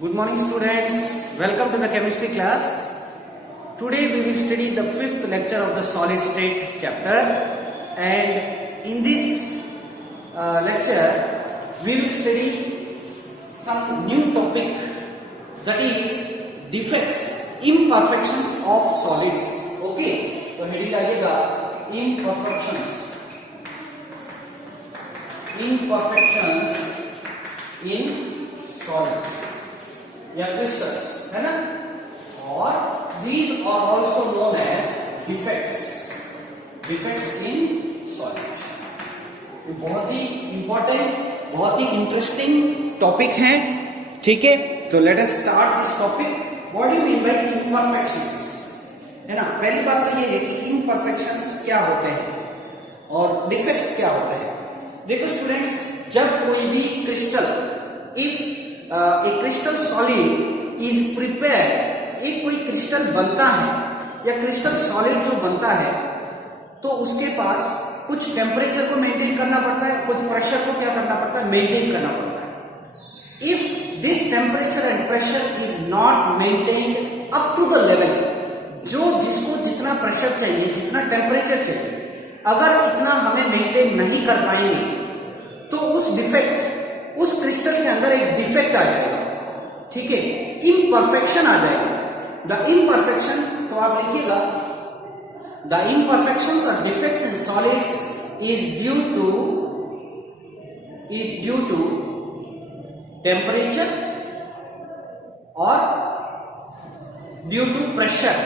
Good morning students, welcome to the chemistry class. Today we will study the fifth lecture of the solid state chapter, and in this lecture we will study some new topic, that is defects, imperfections of solids. Okay, तो heading डालिएगा imperfections in solids या crystals, है ना, और these are also known as defects in solids. तो बहुत ही important, बहुत ही interesting topic है. ठीक है, तो let us start this topic. What do you mean bye imperfections, है ना. पहली बात तो ये है कि इम्परफेक्शंस क्या होते हैं और डिफेक्ट्स क्या होते हैं. देखो स्टूडेंट्स, जब कोई भी crystal, if A crystal solid is prepared, एक कोई क्रिस्टल बनता है या क्रिस्टल सॉलिड जो बनता है, तो उसके पास कुछ टेम्परेचर को मेंटेन करना पड़ता है, कुछ प्रेशर को क्या करना पड़ता है, मेंटेन करना पड़ता है. If this temperature and pressure is not maintained up to the level, जो जिसको जितना प्रेशर चाहिए, जितना टेम्परेचर चाहिए, अगर इतना हमें मेंटेन नहीं कर पाएंगे तो उस डिफेक्ट, उस क्रिस्टल के अंदर एक डिफेक्ट आ जाएगा. ठीक है, इम्परफेक्शन आ जाएगा. द इम्परफेक्शन, तो आप लिखिएगा द इम्परफेक्शंस और defects in solids is due to temperature और due to pressure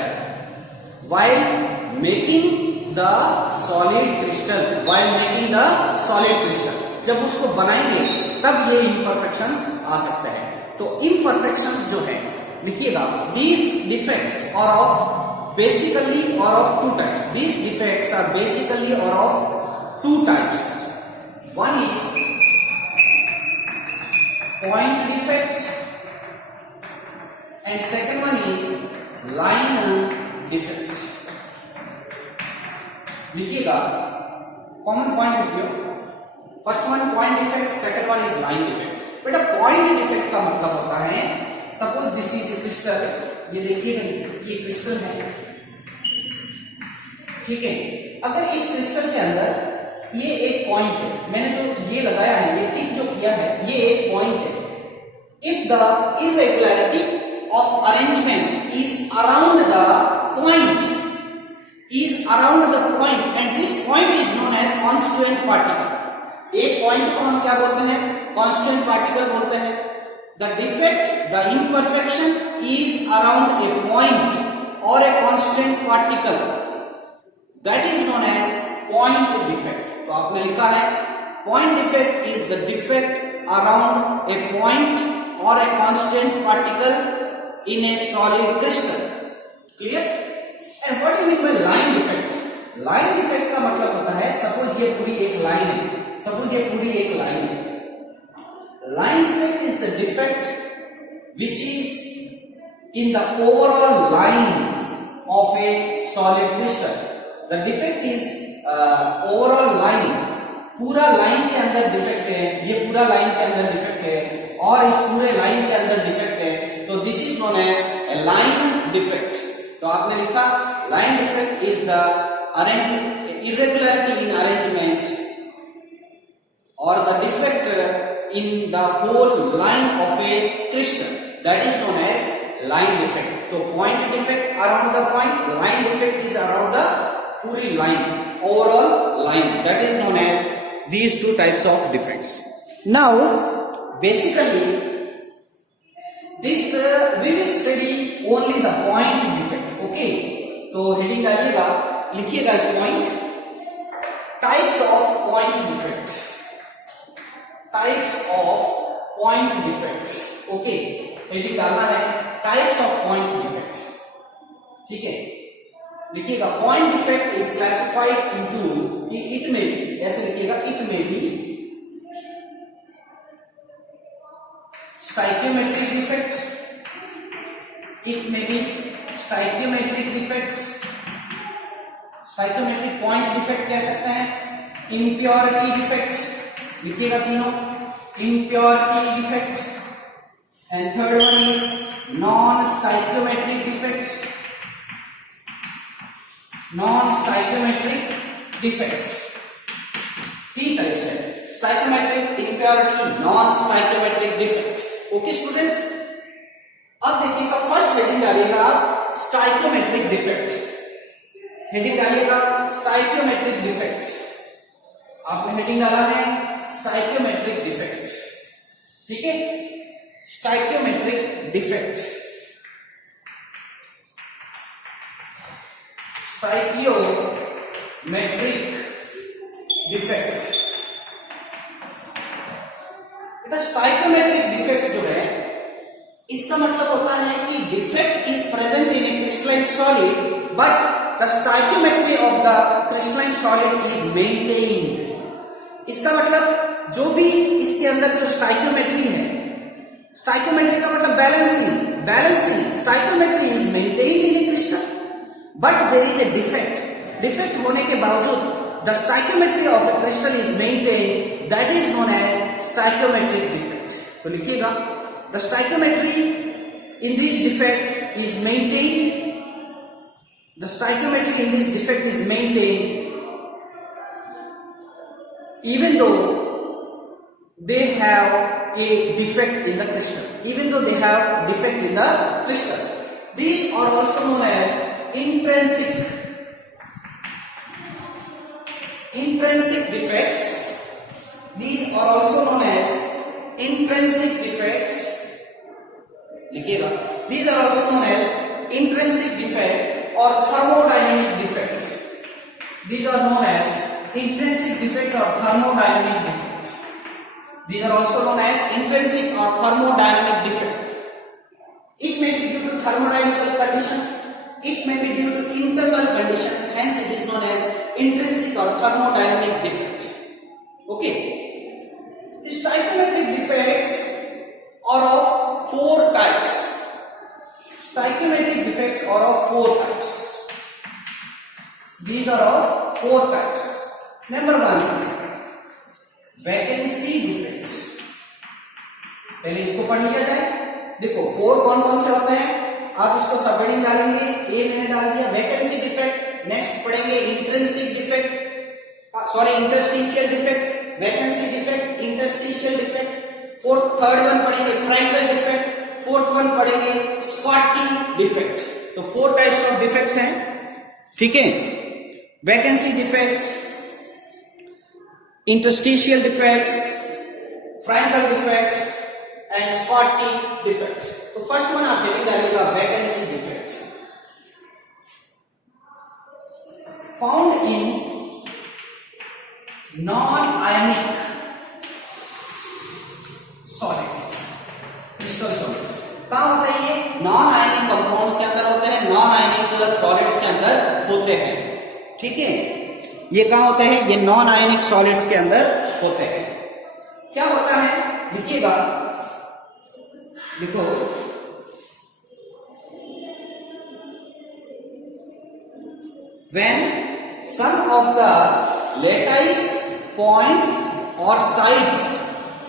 while making the solid crystal. जब उसको बनाएंगे तब ये imperfections आ सकते हैं. तो imperfections जो है, लिखिएगा, these defects are of basically or of two types. These defects are basically or of two types. One is point defect and second one is line defect. लिखिएगा, कॉमन पॉइंट लिखिए. First one point defect, second one is line defect. बेटा point defect का मतलब होता है, suppose this is a crystal, ये देखिएगा, ये क्रिस्टल है. ठीक है, अगर इस क्रिस्टल के अंदर ये एक पॉइंट है, मैंने जो ये लगाया है, ये टिक जो किया है, ये एक पॉइंट है. If the irregularity of arrangement is around the point and this point is known as constant particle. एक पॉइंट को हम क्या बोलते हैं, कांस्टेंट पार्टिकल बोलते हैं. The defect, the imperfection is around a point और a constant particle, that is known as point defect. तो आपने लिखा है point defect is the defect around a point और a constant particle in a solid crystal. Clear? And what do you mean by line defect? Line defect का मतलब होता है, suppose ये पूरी एक लाइन है, line defect is the defect which is in the overall line of a solid crystal. The defect is overall line, पूरा line के अंदर डिफेक्ट है, ये पूरा लाइन के अंदर डिफेक्ट है और इस पूरे लाइन के अंदर डिफेक्ट है, तो this is known as a line defect. तो आपने लिखा line defect is the irregularity in arrangement or the defect in the whole line of a crystal, that is known as line defect. So point defect around the point, line defect is around the puri line, overall line, that is known as these two types of defects. Now basically this we will study only the point defect. Okay, तो heading डालिएगा, लिखिएगा point, types of point defect, types of point defect. Okay, heading डालना है types of point defect. ठीक है, लिखिएगा point defect is classified into, it may be, ऐसे लिखिएगा, it may be stoichiometric defect, it may be stoichiometric defect, stoichiometric point defect कह सकते हैं. इम्प्योरिटी डिफेक्ट, लिखिएगा तीनों, impurity defect and third one is non-stoichiometric defects. Non-stoichiometric defects 3 types है, stoichiometric, impurity, non-stoichiometric defects. Okay students, अब देखिएगा first heading डालिएगा आप stoichiometric defects. हेडिंग डालिएगा stoichiometric defects. आपने हेडिंग डाला है stoichiometric defects. ठीक है, stoichiometric defects. Stoichiometric defects. बेटा stoichiometric defect जो है, इसका मतलब होता है कि defect is present in a crystalline solid, but the stoichiometry of the crystalline solid is maintained. इसका मतलब जो भी इसके अंदर जो stoichiometry है, stoichiometry का मतलब balancing stoichiometry is maintained in a crystal, but there is a defect होने के बावजूद the stoichiometry of a crystal is maintained, that is known as stoichiometric defect. तो लिखिएगा the stoichiometry in this defect is maintained. The stoichiometry in this defect is maintained even though they have a defect in the crystal. Even though they have defect in the crystal, these are also known as intrinsic defects. These are also known as intrinsic defects. लिखिएगा, these are also known as intrinsic defect or thermodynamic defects. These are known as intrinsic defect or thermodynamic defects. These are also known as intrinsic or thermodynamic defect. It may be due to thermodynamical conditions. It may be due to internal conditions. Hence, it is known as intrinsic or thermodynamic defect. Okay. The stoichiometric defects are of 4 types. Stoichiometric defects are of 4 types. These are of 4 types. Number 1, vacancy defects. पहले इसको पढ़ लिया जाए. देखो 4 कौन कौन से होते हैं, आप इसको सब हेडिंग डालेंगे. ए मैंने डाल दिया वैकेंसी डिफेक्ट. नेक्स्ट पढ़ेंगे intrinsic defect, interstitial defect, vacancy defect, interstitial defect. Third one पढ़ेंगे फ्रैंकल डिफेक्ट. फोर्थ वन पढ़ेंगे स्कॉटकी डिफेक्ट. तो 4 टाइप्स ऑफ डिफेक्ट्स हैं. ठीक है, vacancy defect, interstitial defects, Frankel defect and Schottky defect. तो first one आप heading डालिएगा vacancy defect. Found in non ionic solids, crystal solids. कहां होता है ये? नॉन आयनिक कंपाउंड्स के अंदर होते हैं, नॉन आयनिक सॉलिड्स के अंदर होते हैं. ठीक है, ये कहां होते हैं? ये नॉन आयनिक सॉलिड्स के अंदर होते हैं. क्या होता है लिखिएगा, लिखो when some of the lattice points or sides,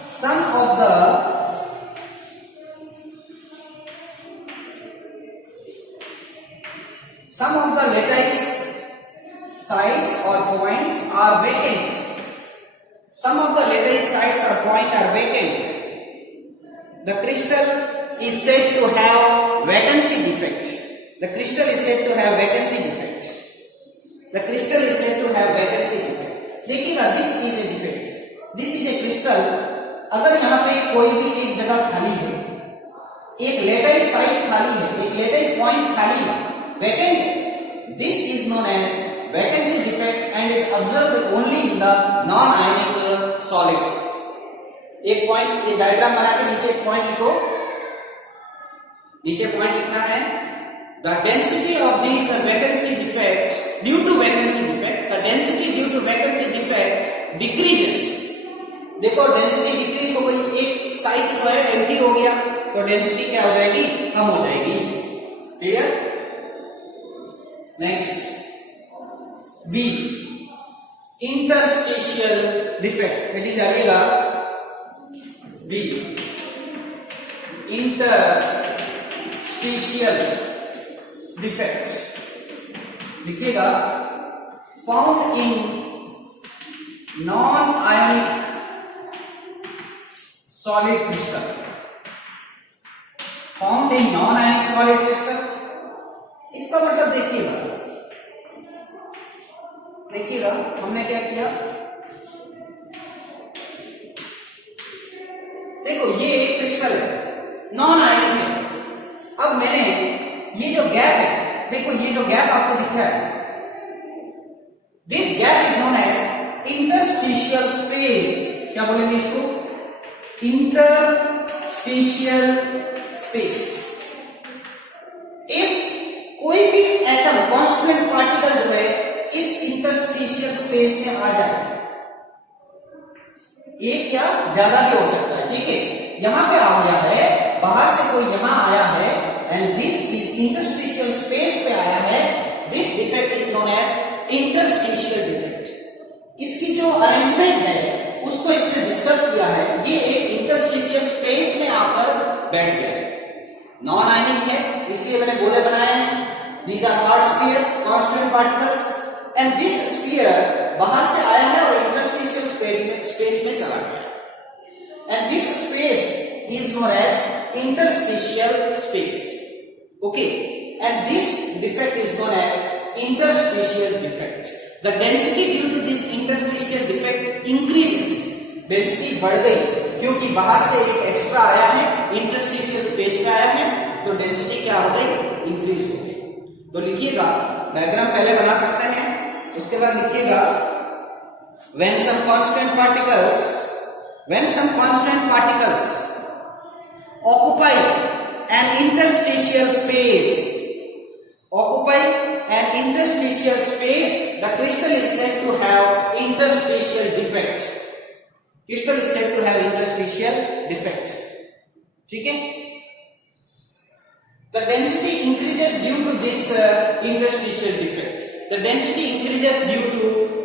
some of the lattice sides or points are vacant. Some of the lattice sides or points are vacant. The crystal is said to have vacancy defect. The crystal is said to have vacancy defect. The crystal is said to have vacancy defect. देखिएगा, this is a defect. This is a crystal. अगर यहाँ पे कोई भी एक जगह खाली है, एक lattice site खाली है, एक lattice point खाली है, vacant, this is known as vacancy defect and is observed only in the non-ionic solids. एक पॉइंट, ये डायग्राम बना के नीचे एक पॉइंट लिखो. नीचे पॉइंट लिखना है the density of these vacancy defects due to vacancy defect, the density due to vacancy defect decreases. देखो डेंसिटी डिक्रीज हो गई, एक साइट जो है एम्प्टी हो गया, तो डेंसिटी क्या हो जाएगी? कम हो जाएगी. Clear? Next B, interstitial defect. Heading डालिएगा बी, इंटरस्टिशियल डिफेक्ट्स लिखिएगा found in non ionic solid crystal, found in non ionic solid crystal. इसका मतलब देखिएगा हमने क्या किया, देखो ये एक क्रिस्टल है, नॉन आयनिक है। अब मैंने ये जो गैप है, देखो ये जो गैप आपको दिख रहा है, this gap is known as interstitial space. क्या बोलेंगे इसको? Interstitial space. इफ कोई भी एटम कांस्टेंट पार्टिकल जो है इस इंटरस्टिशियल स्पेस में आ जाए, एक या ज्यादा भी हो सकता है, ठीक है, यहां पे आ गया है, बाहर से कोई यहां आया है and this is interstitial space पे आया है, this defect is known as interstitial defect. इसकी जो अरेंजमेंट है उसको इसने डिस्टर्ब किया है, ये एक इंटरस्टिशियल स्पेस में आकर बैठ गया है, नॉन आयनिक है, इसलिए मैंने गोले बनाए हैं। These are hard spheres, constant particles, and this sphere बाहर से आया है और इंटरस्टिशियल स्पेस में चला गया, and this space is known as interstitial space. Okay, and this defect is known as interstitial defect. The density due to this interstitial defect increases. Density बढ़ गई क्योंकि बाहर से एक एक्स्ट्रा आया है, interstitial space में आया है, तो डेंसिटी क्या हो गई? इंक्रीज हो गई। तो लिखिएगा, डायग्राम पहले बना सकते हैं, उसके बाद लिखिएगा when some constant particles occupy an interstitial space, the crystal is said to have interstitial defect. ठीक है? The density increases due to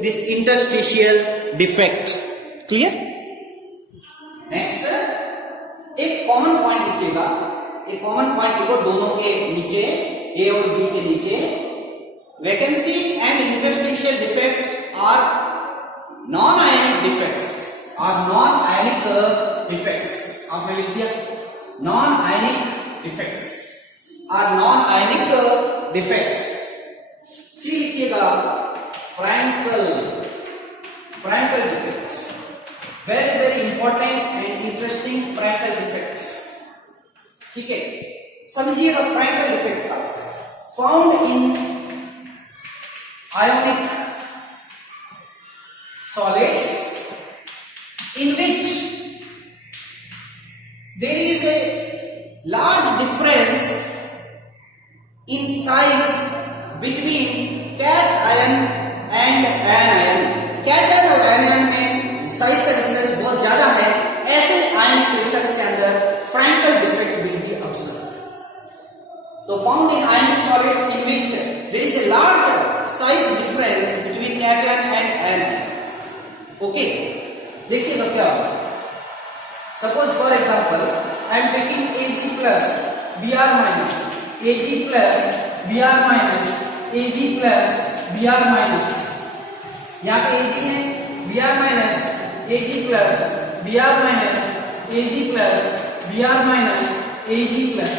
this interstitial defect. Clear? Next, एक कॉमन पॉइंट लिखिएगा, एक कॉमन पॉइंट लिखो दोनों के नीचे, ए और बी के नीचे, vacancy and interstitial defects are non ionic defects, आपने लिख दिया नॉन आयनिक डिफेक्ट्स। सी लिखिएगा Frenkel defects, very important and interesting Frenkel defects. ठीक है, समझिएगा फ्रैंकल डिफेक्ट का found in ionic solids in which there is a large difference in size between cation and anion। Cation और anion में size का difference बहुत ज्यादा है, ऐसे आयन क्रिस्टल्स के अंदर Frenkel defect will be observed. तो found in ionic solids in which there is a large size difference between cation and anion. Okay, देखिए तो क्या होगा। Suppose for example I am taking Ag plus Br minus, Ag plus Br minus, Ag plus Br minus, यहाँ पे Ag है, Br minus, Ag plus Br minus, Ag plus Br minus, Ag plus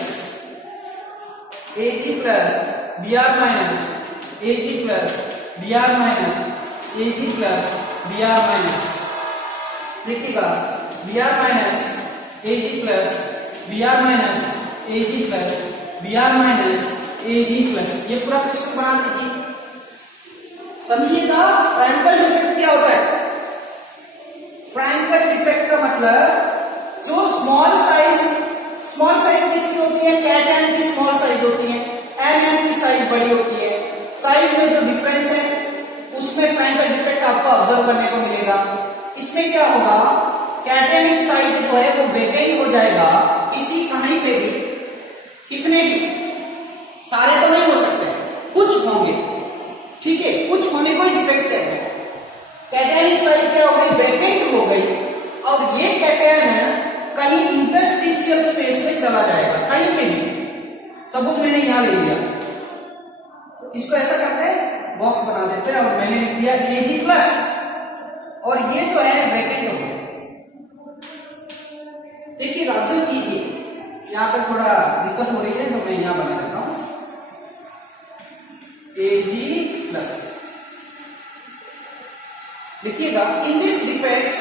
Br minus, Ag plus Br minus, Ag plus Br minus। देखिएगा Br minus, Ag plus Br minus, Ag plus Br minus, Ag plus, ये पूरा crystal बना दीजिए। समझिएगा Frenkel defect क्या होता है। Frenkel defect का मतलब जो स्मॉल साइज किसकी होती है, कैटायन की स्मॉल साइज होती है, एनियन की साइज बड़ी होती है, साइज में जो डिफरेंस है उसमें फ्रैंकल डिफेक्ट आपको ऑब्जर्व करने को मिलेगा। इसमें क्या होगा, कैटायनिक साइड जो है वो वेकेंट हो जाएगा किसी कहीं पे भी, कितने भी, सारे तो नहीं हो सकते, कुछ होंगे, ठीक है, कुछ होने को ही डिफेक्ट कहते हैं। कैटायनिक साइड क्या हो गई, वैकेंट हो गई, और ये कैटायन कहीं इंटरस्टिशियल स्पेस में से चला जाएगा कहीं पे भी। सपोज मैंने यहां ले लिया, तो इसको ऐसा करते हैं, बॉक्स बना देते हैं और मैंने लिख दिया Ag प्लस, और ये जो है वैकेंट हो गया। देखिए ऑब्जर्व कीजिए, यहां पे थोड़ा दिक्कत हो रही है तो मैं यहां बना देता हूं Ag प्लस। देखिएगा, in this defect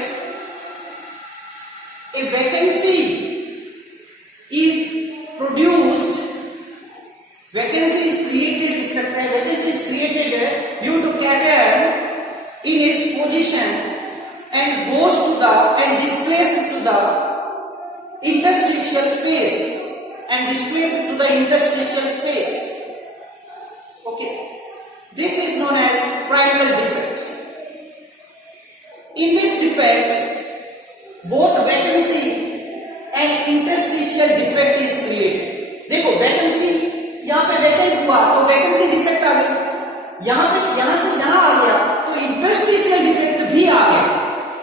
a vacancy is produced, vacancy is created, लिख सकते हैं, vacancy is created due to cation in its position and goes to the and displaces to the interstitial space and displaces to the interstitial space. Okay, this is known as Frankel defect. In this defect, both vacancy and interstitial defect is created. देखो vacancy यहां पे vacant हुआ तो vacancy defect आ गया, यहां से यहां आ गया तो इंटरस्टिशियल डिफेक्ट भी आ गया।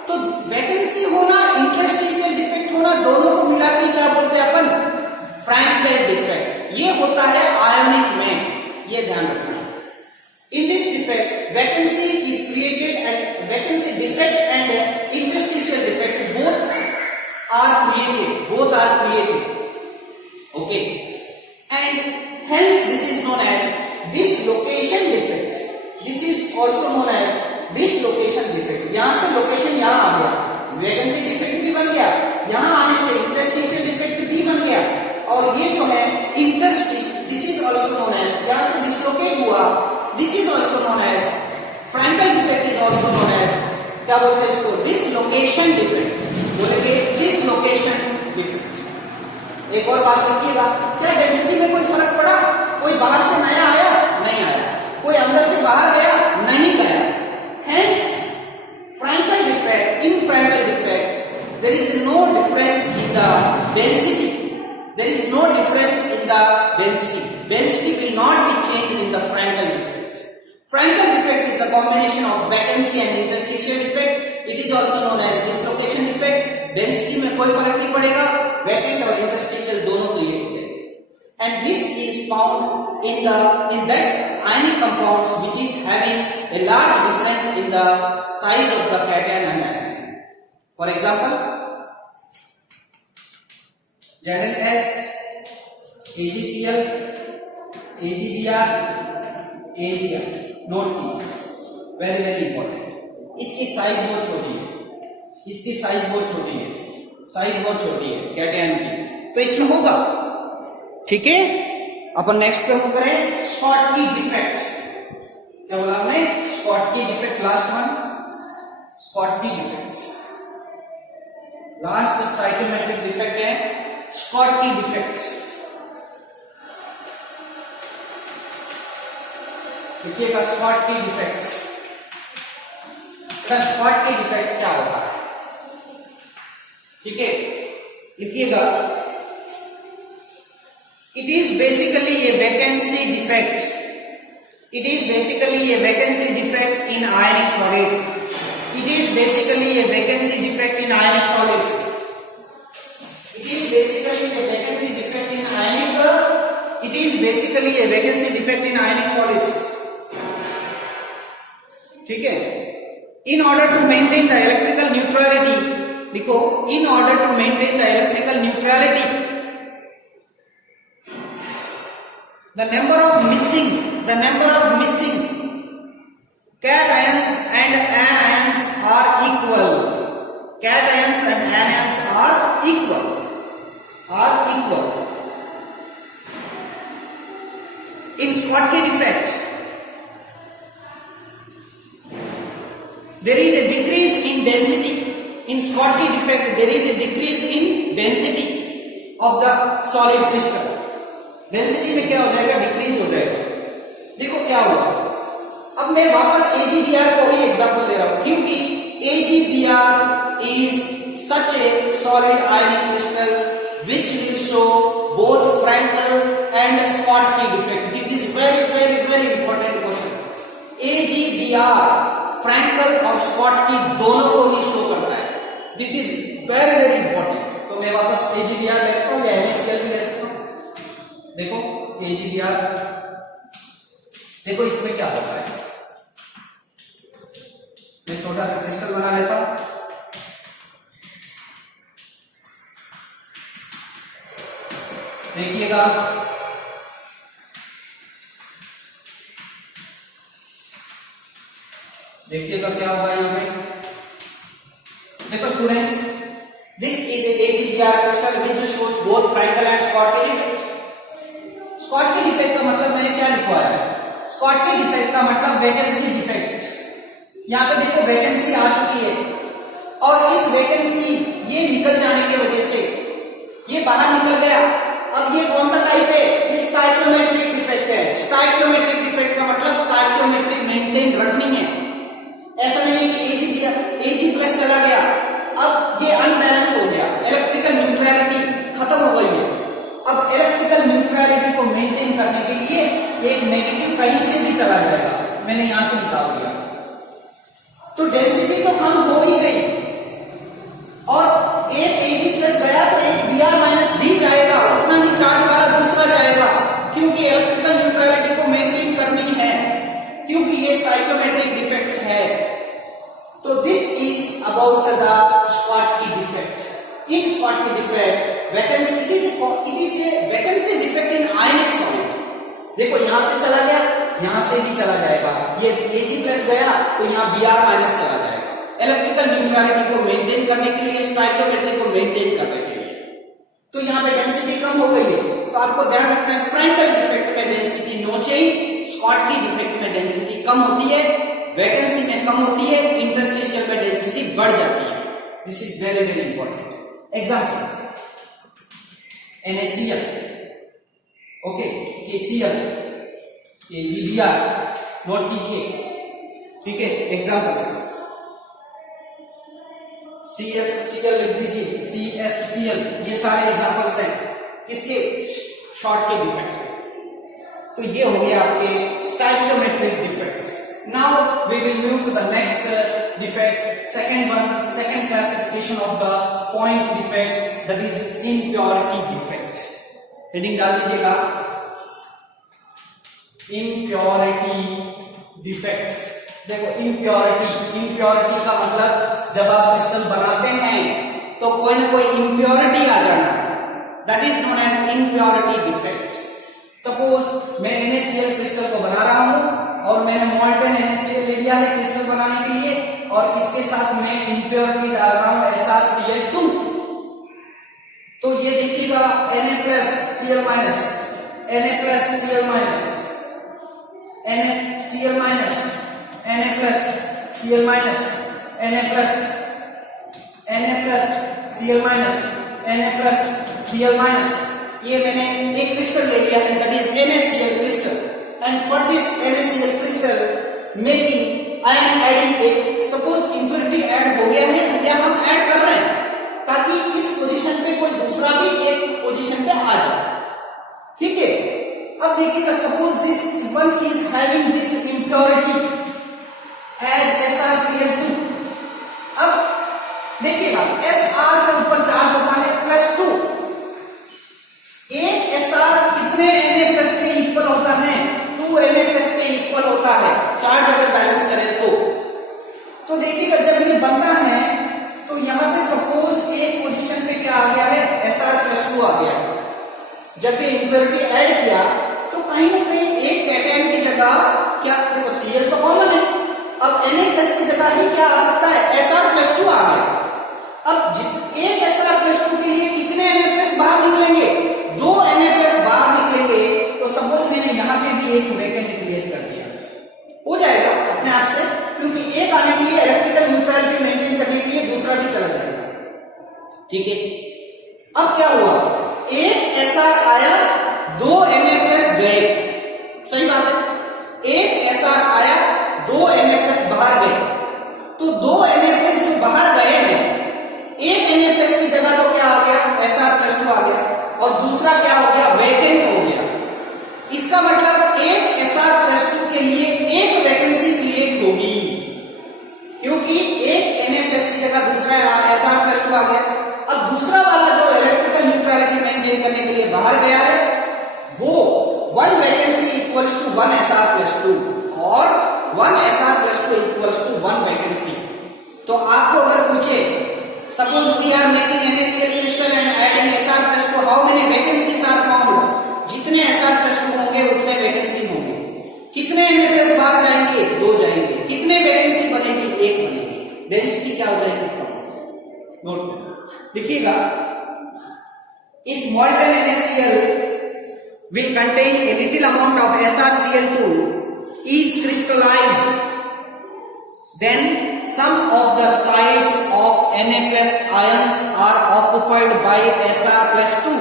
तो वैकेंसी होना, इंटरस्टिशियल डिफेक्ट होना, दोनों को मिला के क्या बोलते हैं अपन? Frenkel defect. ये होता है आयोनिक में, ये ध्यान रखना। In this defect, vacancy is created and vacancy defect and interstitial defect both are created. Okay, and hence this is known as dislocation defect. This is also known as dislocation defect. यहाँ से location यहाँ आ गया, vacancy defect भी बन गया, यहाँ आने से इंटरस्टिशियल डिफेक्ट भी बन गया, और ये जो है interstitial, this is also known as, यहाँ से डिसलोकेट हुआ, this is also known as Frenkel defect, is also known as, क्या बोलते हैं इसको? Dislocation defect. बोलेंगे डिसलोकेशन डिफेक्ट। एक और बात रखिएगा, क्या डेंसिटी में कोई फर्क पड़ा? कोई बाहर से नया आया? नहीं आया। कोई अंदर से बाहर गया? नहीं गया। Hence, Frankel defect, in Frankel defect, there is no difference in the density. There is no difference in the density. Density will not be changed in the Frankel defect. Frankel defect is the combination of vacancy and interstitial defect. It is also known as dislocation defect. Density में कोई फर्क नहीं पड़ेगा, vacant और interstitial दोनों create हो जाएंगे. And this is found in that ionic compounds which is having a large difference in the size of the cation and anion. For example, ZnS, AgCl, AgBr, AgR. Note की, very very important. इसकी size बहुत छोटी है, इसकी size बहुत छोटी है, size बहुत छोटी है कैटायन की, तो इसमें होगा। ठीक है, अपन नेक्स्ट पे हम करें स्कॉटकी डिफेक्ट। क्या बोला हमने? Schottky defect, last one Schottky defect, last stoichiometric defect है स्कॉटकी डिफेक्ट। देखिएगा स्कॉटकी डिफेक्ट, स्कॉटकी डिफेक्ट क्या होता है? ठीक है, लिखिएगा, it is basically a vacancy defect. It is basically a vacancy defect in ionic solids. It is basically a vacancy defect in ionic solids. It is basically a vacancy defect in ionic. It is basically a vacancy defect in ionic solids. ठीक है, in order to maintain the electrical neutrality, लिखो, in order to maintain the electrical neutrality, the number of missing cations and anions are equal. Cations and anions are equal. In Schottky defect, there is a decrease in density. In Schottky defect, there is a decrease in density of the solid crystal. Density में क्या हो जाएगा? Decrease हो जाएगा। देखो क्या हुआ, अब मैं वापस AgBr को ही एग्जांपल ले रहा हूं, क्योंकि AgBr is such A solid ionic crystal which will show both Frankel and Schottky defect. This is very important question. AgBr Frankel और Schottky दोनों को ही शो करता है। This is very important. तो मैं वापस AgBr ले लेता हूं या NaCl भी ले सकता हूं। देखो AgBr, देखो इसमें क्या होता है, मैं छोटा सा क्रिस्टल बना लेता हूं। देखिएगा देखिएगा क्या होगा यहाँ पे। देखो students, this is AgBr crystal which shows both Frenkel and Schottky defect. Schottky defect का मतलब मैंने क्या लिखा है, स्कॉटकी डिफेक्ट का मतलब वैकेंसी डिफेक्ट। यहाँ पे देखो वैकेंसी आ चुकी है और इस वैकेंसी ये निकल जाने की वजह से ये बाहर निकल गया। अब ये कौन सा टाइप है, ये स्टाइकियोमेट्रिक डिफेक्ट है। स्टाइकियोमेट्रिक डिफेक्ट का मतलब स्टाइकियोमेट्री मेंटेन रखनी है। ऐसा नहीं है कि Ag+ चला गया, अब ये अनबैलेंस हो गया, इलेक्ट्रिकल न्यूट्रलिटी खत्म हो गई है। अब इलेक्ट्रिकल न्यूट्रलिटी को मेंटेन करने के लिए एक नेगेटिव कहीं से भी चला जाएगा, मैंने यहां से निकाल दिया, तो डेंसिटी तो कम हो ही गई और एक Ag+ गया तो एक Br-B जाएगा, उतना ही चार्ज वाला दूसरा जाएगा, क्योंकि इलेक्ट्रिकल न्यूट्रलिटी को मेंटेन करनी है, क्योंकि ये स्टाइकियोमेट्रिक डिफेक्ट्स है। तो this is about the Schottky defect. In Schottky defect vacancy, it is a vacancy defect in ionic solid. देखो यहां से चला गया, यहां से भी चला जाएगा, ये Ag+ गया तो यहाँ Br- चला जाएगा, इलेक्ट्रिकल न्यूट्रलिटी को मेंटेन करने के लिए, स्टाइकियोमेट्री को मेंटेन करने के लिए। तो यहाँ पे डेंसिटी कम हो गई है, तो आपको ध्यान रखना है फ्रैंकल डिफेक्ट में density no change, Schottky defect में डेंसिटी कम होती है, वैकेंसी में कम होती है, इंटरस्टिशियल में डेंसिटी बढ़ जाती है। This is very very important. Example NaCl, okay, KCl, AgBr, note कीजिए, ठीक है। एग्जांपल्स CsCl लिख दीजिए, CsCl, ये सारे एग्जांपल्स हैं किसके, शॉटकी डिफेक्ट। तो ये हो गया आपके stoichiometric defects. Now we will move to the next defect, second classification of the point defect, that is impurity defect। Heading डाल दीजिएगा, impurity defect। देखो impurity का मतलब जब आप क्रिस्टल बनाते हैं तो कोई ना कोई impurity आ जाना, that is known as impurity defect। Suppose मैं NaCl क्रिस्टल को बना रहा हूं और मैंने मोल्टन NaCl ले लिया है क्रिस्टल बनाने के लिए, और इसके साथ मैं इंप्योरिटी डाल रहा हूं SrCl2। तो ये देखिएगा Na+Cl-, Na+Cl-, NaCl-, Na+Cl-, ये मैंने एक क्रिस्टल ले लिया है, that is NaCl crystal, and for this NaCl crystal making I am adding A, suppose impurity add हो गया है या हम ऐड कर रहे हैं ताकि इस पोजीशन पे कोई दूसरा भी एक पोजीशन पे आ जाए, ठीक है। अब देखिएगा, suppose this one is having this impurity as SrCl2। अब देखिएगा Sr के ऊपर चार्ज होता है +2, एक Sr कितने Na+ के इक्वल होता है, 2 Na+ के इक्वल होता है, चार्ज अगर बैलेंस करें तो देखिएगा जब ये बनता है तो यहाँ पे सपोज एक पोजीशन पे क्या आ गया है, Sr+2 आ गया। जब ये इंप्योरिटी ऐड किया तो कहीं ना कहीं एक कैटायन की जगह क्या, देखो Cl तो कॉमन है, अब Na+ की जगह ही क्या आ सकता है, Sr+2 आ गया। अब एक Sr+2 के लिए कितने Na+ बाहर निकलेंगे, 2 Na+ बाहर निकलेंगे। तो सपोज मैंने यहाँ पे भी एक वैकेंट क्रिएट कर दिया, हो जाएगा अपने आप से, क्योंकि एक आने के लिए इलेक्ट्रिकल न्यूट्रलिटी मेंटेन करने के लिए दूसरा भी चला जाएगा, ठीक है। अब क्या हुआ, एक Sr आया, 2 Na+ गए, सही बात है, एक Sr आया, 2 Na+ बाहर गए, तो 2 Na+ जो बाहर गए हैं, एक Na+ की जगह तो क्या आ गया, Sr+2 आ गया, और दूसरा क्या हो गया, वैकेंट हो गया। इसका मतलब एक Sr+2 के लिए एक वैकेंसी क्रिएट होगी, क्योंकि एक Na+ की जगह दूसरा Sr+2 आ गया। अब दूसरा वाला जो इलेक्ट्रिकल न्यूट्रलिटी मेंटेन करने के देखिएगा, if molten NaCl will contain a little amount of SrCl2 is crystallized, then some of the sides of Na plus ions are occupied by Sr plus 2.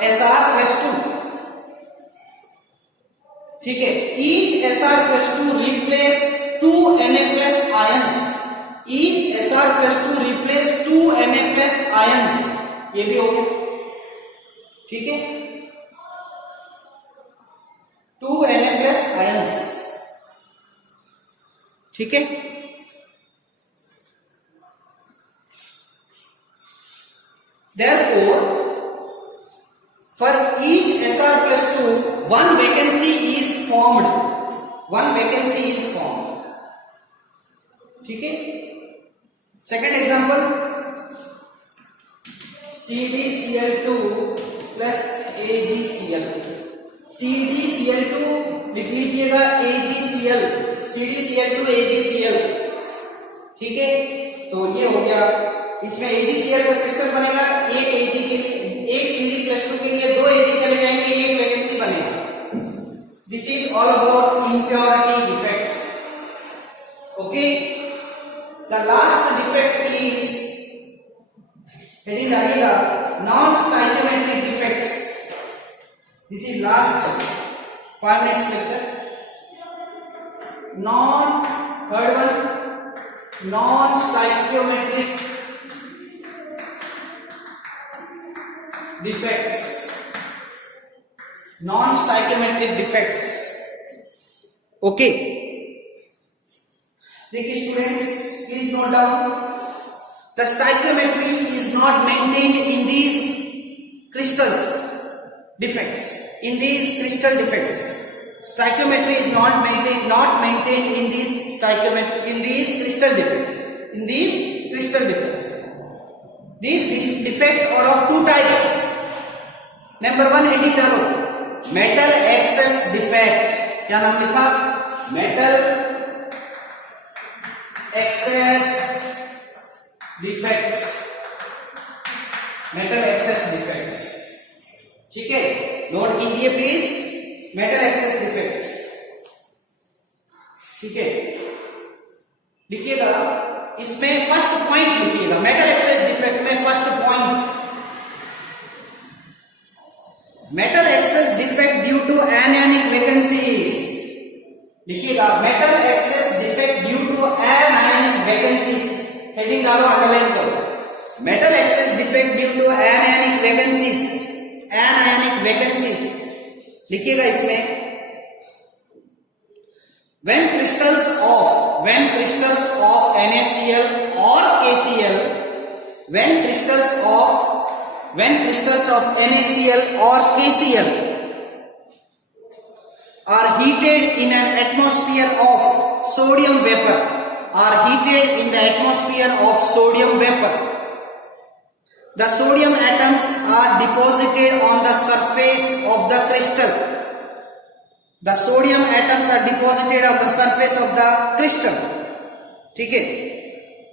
Sr plus 2, ठीक है, each Sr plus 2 replace 2 Na plus ions, each Sr plus 2 replace 2 Na plus ions, ये भी हो गया, ठीक है, 2 Na plus ions, ठीक है। Therefore, for each Sr plus 2, one vacancy is formed. One vacancy is formed. ठीक है। Second example, CdCl2 plus AgCl. CdCl2 लिख लीजिएगा, AgCl, CdCl2 AgCl, ठीक है। तो ये हो गया, इसमें AgCl का क्रिस्टल बनेगा, एक Ag के लिए, एक Cd plus 2 के लिए 2 Ag चले जाएंगे, एक वैकेंसी बनेगा। This is all about impurity defects, okay. The last defect is, heading डालिएगा, non stoichiometric defects. This is last 5 minutes lecture. Third one, non-stoichiometric defects. Non-stoichiometric defects. Okay. देखिए students, please note down. The stoichiometry is not maintained in these crystals defects. In these crystal defects, stoichiometry is not maintained in these crystal defects. In these crystal defects, these defects are of two types. Number 1, heading डालो, metal excess defect. क्या नाम लिखा? metal excess defects. metal excess defects, ठीक है, note कीजिए please, metal excess defect, ठीक है। लिखिएगा, इसमें फर्स्ट पॉइंट लिखिएगा, मेटल एक्सेस डिफेक्ट में first point, metal excess defect due to anionic vacancies. लिखिएगा, metal excess defect due to anionic vacancies, heading डालो, अंडरलाइन करो, metal excess defect due to anionic vacancies, anionic vacancies. लिखिएगा इसमें, when crystals of NaCl or KCl, when crystals of NaCl or KCl are heated in an atmosphere of sodium vapor, the sodium atoms are deposited on the surface of the crystal. The sodium atoms are deposited on the surface of the crystal. ठीक है।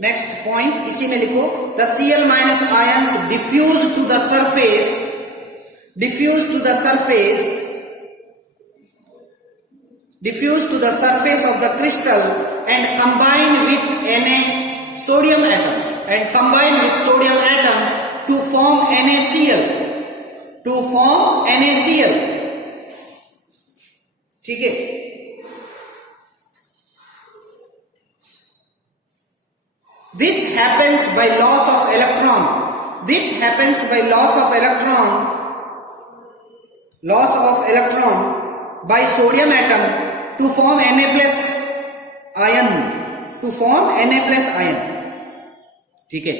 Next point इसी में लिखो, the Cl minus ions diffuse to the surface of the crystal and combine with sodium atoms to form NaCl, ठीक है। This happens by loss of electron by sodium atom to form Na plus ion, ठीक है।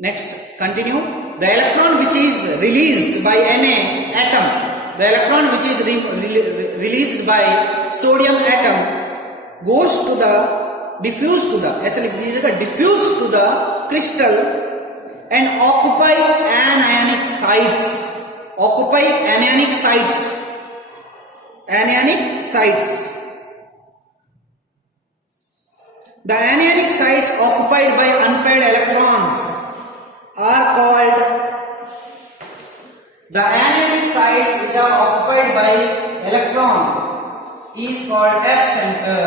Next, continue. The electron which is released by Na atom, the electron which is released by sodium atom goes to the, diffuse to the, ऐसे लिख दीजिएगा, diffuse to the crystal and occupy anionic sites. The anionic sites occupied by unpaired electrons are called the anionic sites which are occupied by electron is called F center.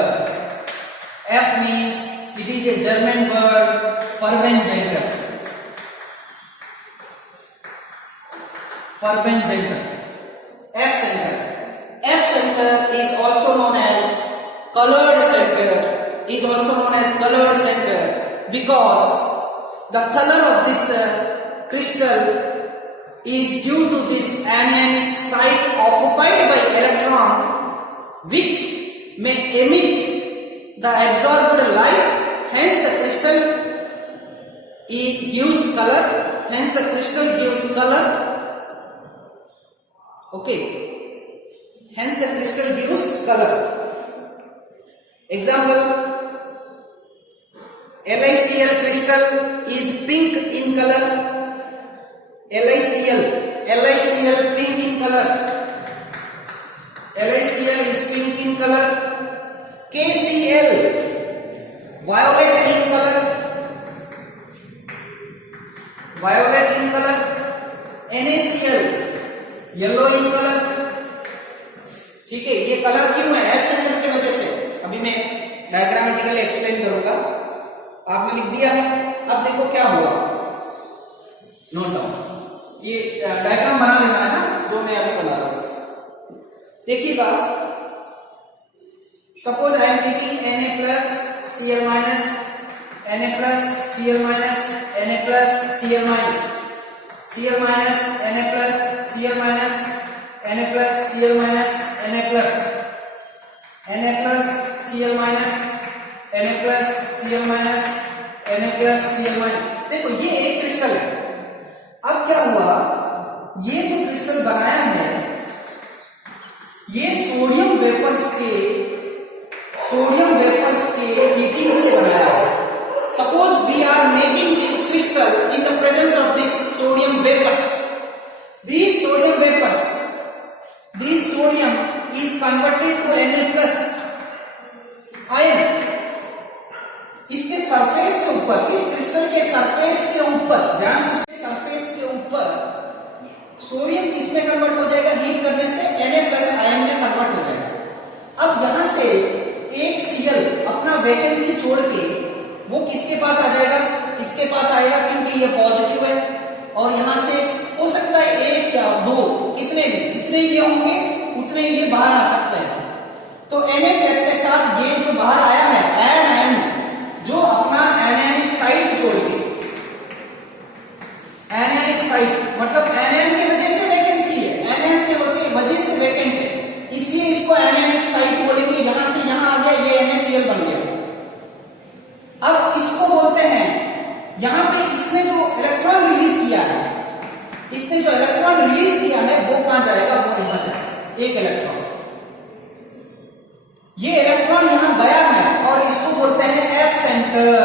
F means it is a German word, Farbenzentor. Farbenzentor. F center. F center is also known as colored center. Is also known as colored center because the color of this crystal is due to this anionic site occupied by electron, which may emit the absorbed light. Hence the crystal gives color. Hence the crystal gives color. Okay. Hence the crystal gives color. Example, LiCl crystal is pink in color. LiCl pink in color. LiCl is pink in color. KCl violet in color. Violet in color. NaCl yellow in color. ठीक है, ये colour क्यों है? F centre की वजह से। अभी मैं डायग्रामेटिकली एक्सप्लेन करूंगा। आपने लिख दिया है। अब देखो क्या हुआ, नोट डाउन। ये डायग्राम बना लेना है ना, जो मैं अभी बना रहा हूं। देखिएगा, suppose I am taking Na+Cl-, Na+Cl-, Na+Cl-, Cl-, Na+Cl-, Na+Cl-, Na+Cl-, देखो ये एक क्रिस्टल है। अब क्या हुआ, ये जो क्रिस्टल बनाया है ये सोडियम वेपर्स के हीटिंग से बनाया है। Suppose we are making this crystal in the presence of this sodium vapours. These sodium is converted to Na+ ion. इसके सरफेस के ऊपर, इस क्रिस्टल के सरफेस के ऊपर, ध्यान से, सरफेस के ऊपर सोडियम किसमें कन्वर्ट हो जाएगा? हीट करने से Na+ आयन में कन्वर्ट हो जाएगा। अब यहां से एक Cl अपना वैकेंसी छोड़ के वो किसके पास आ जाएगा? इसके पास आएगा, क्योंकि ये पॉजिटिव है। और यहां से हो सकता है 1 या 2, कितने भी, जितने ये होंगे उतने ये बाहर आ सकते हैं। तो Na+ के साथ ये जो बाहर आया है एनायन, जो अपना एनायनिक साइट छोड़ के, एनायनिक साइट मतलब एनायन की वजह से वैकेंसी है, एनायन की वजह से वैकेंट है, इसलिए इसको एनायनिक साइट बोलेंगे। यहां से यहां आ गया, ये NaCl बन गया। अब इसको बोलते हैं, यहां पे इसने जो इलेक्ट्रॉन रिलीज किया है, वो कहां जाएगा? वो यहां जाएगा, एक इलेक्ट्रॉन। ये इलेक्ट्रॉन यहां गया है और इसको बोलते हैं F सेंटर।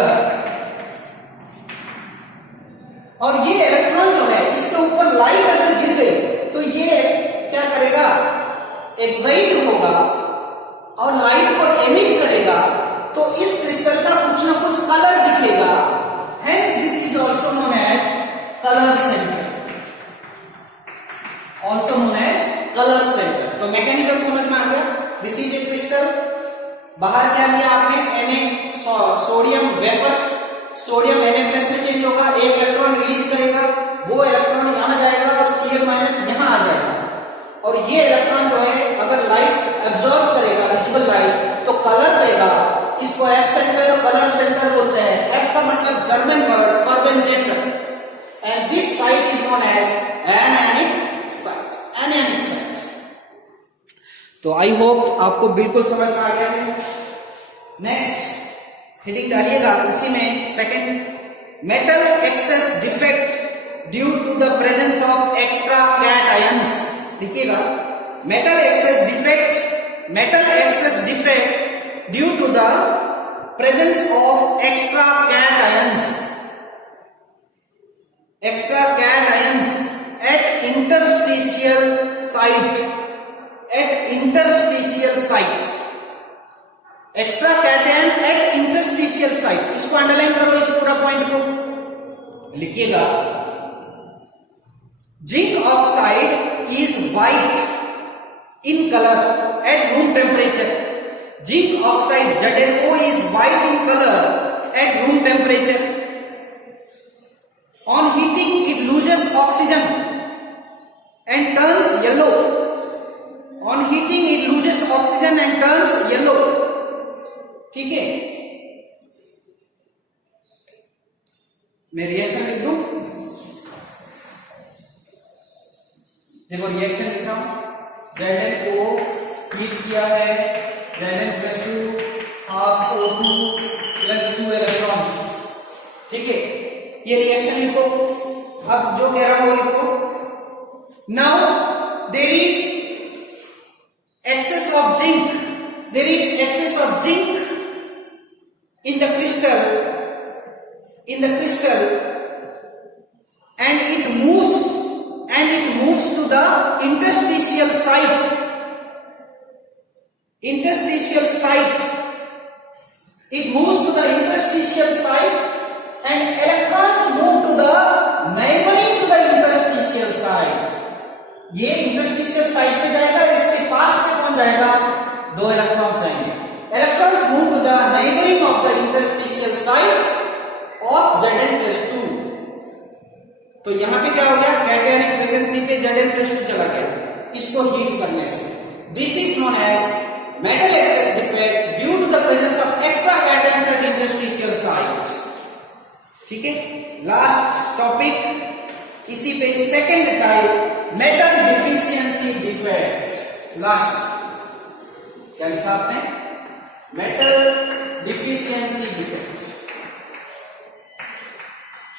और ये इलेक्ट्रॉन जो है, इसके ऊपर लाइट अगर गिर गई तो ये क्या करेगा? एक्साइट होगा और लाइट को एमिट करेगा, तो इस क्रिस्टल का कुछ ना कुछ कलर दिखेगा। Hence this is also known as colour centre. Also known as colour centre. तो मैकेनिज्म समझ में आ गया। This is a crystal. बाहर क्या लिया आपने? सोडियम वेपर्स, सोडियम Na+ में चेंज होगा, एक इलेक्ट्रॉन रिलीज करेगा, वो इलेक्ट्रॉन यहां जाएगा और Cl- यहां आ जाएगा। और ये इलेक्ट्रॉन जो है अगर लाइट एब्जॉर्ब करेगा, विजिबल लाइट, तो कलर देगा। इसको F सेंटर, कलर सेंटर बोलते हैं। F का मतलब German word Farbenzentor, and this site is known as anionic site. Anionic site. तो आई होप आपको बिल्कुल समझ में आ गया है। नेक्स्ट हेडिंग डालिएगा इसी में, second, metal excess defect due to the presence of extra cations. देखिएगा, metal excess defect due to the presence of extra cations at interstitial site. Extra cation at interstitial site. इसको underline करो, इस पूरा point को लिखिएगा, zinc oxide is white in colour at room temperature. Zinc oxide ZnO is white in color at room temperature. On heating it loses oxygen and turns yellow. On heating it loses oxygen and turns yellow. ठीक है, मैं reaction लिख दूं. देखो reaction लिख रहा हूं. ZnO heat किया है, Zn+2 half O2 plus 2 electrons. ठीक है, ये रिएक्शन लिखो. अब जो कह रहा हूं वो लिखो. Now there is excess of zinc. There is excess of zinc in the crystal, and it moves to the interstitial site. It moves to the interstitial site and electrons move to the neighboring to the interstitial site. ये interstitial site पे जाएगा, इसके पास में कौन जाएगा? दो electrons जाएंगे. Electrons move to the neighboring of the interstitial site of Zn+2. तो यहां पे क्या हो गया? कैटायनिक वैकेंसी पे Zn+2 चला गया इसको हीट करने से. This is known as metal excess defect due to the presence of extra cations at interstitial site. ठीक है, लास्ट टॉपिक इसी पे second type, metal deficiency defect. Last क्या लिखा आपने? Metal deficiency defect.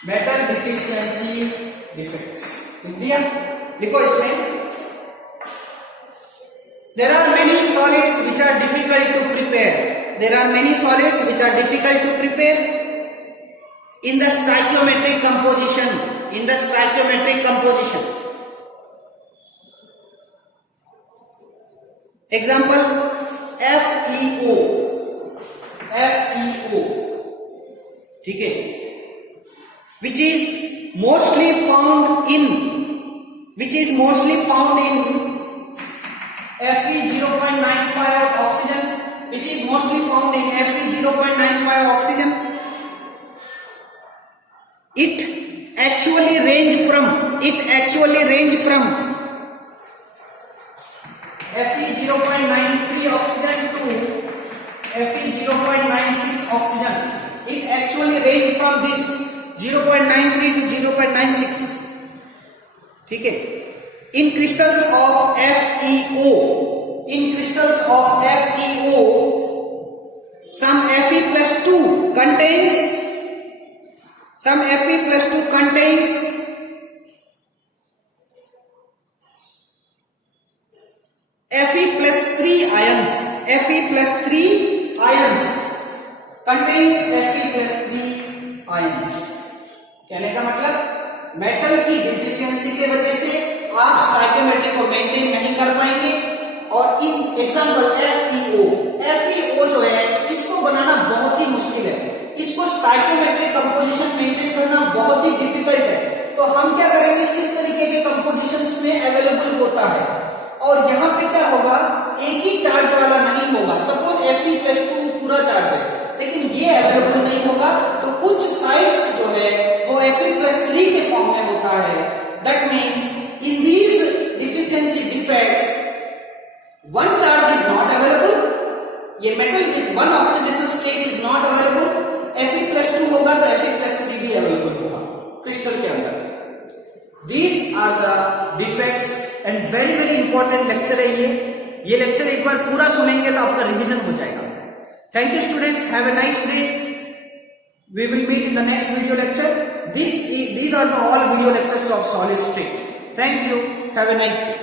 Metal deficiency defects लिख दिया. लिखो इसमें, there are many solids which are difficult to prepare. There are many solids which are difficult to prepare in the stoichiometric composition. Example, FeO. ठीक है, which is mostly found in Fe0.95 oxygen, It actually range from Fe0.93 oxygen to Fe0.96 oxygen. It actually range from this 0.93 to 0.96. ठीक है. In crystals of FeO, some Fe+2 contains Fe+3 ions. कहने का मतलब, metal की deficiency के वजह से आप स्टोइकियोमेट्री को मेंटेन नहीं कर पाएंगे. और इन एग्जांपल FeO जो है इसको बनाना बहुत ही मुश्किल है. इसको स्टोइकियोमेट्रिक कंपोजिशन मेंटेन करना बहुत ही डिफिकल्ट है. तो हम क्या करेंगे, इस तरीके के कंपोजिशंस में अवेलेबल होता है. और यहाँ पे क्या होगा, एक ही चार्ज वाला नहीं होगा. सपोज Fe+2 पूरा चार्ज है, लेकिन ये अवेलेबल नहीं होगा. तो कुछ साइड्स जो है वो Fe+3 के फॉर्म में होता है. That means in these deficiency defects one charge is not available. ये metal with one oxidation state is not available. Fe+2 होगा तो Fe+3 भी अवेलेबल होगा क्रिस्टल के अंदर. These are the defects and very very important lecture है ये lecture एक बार पूरा सुनेंगे तो आपका रिवीजन हो जाएगा. Thank you students, have a nice day. We will meet in the next video lecture. These are the all video lectures of solid state. Thank you, have a nice day.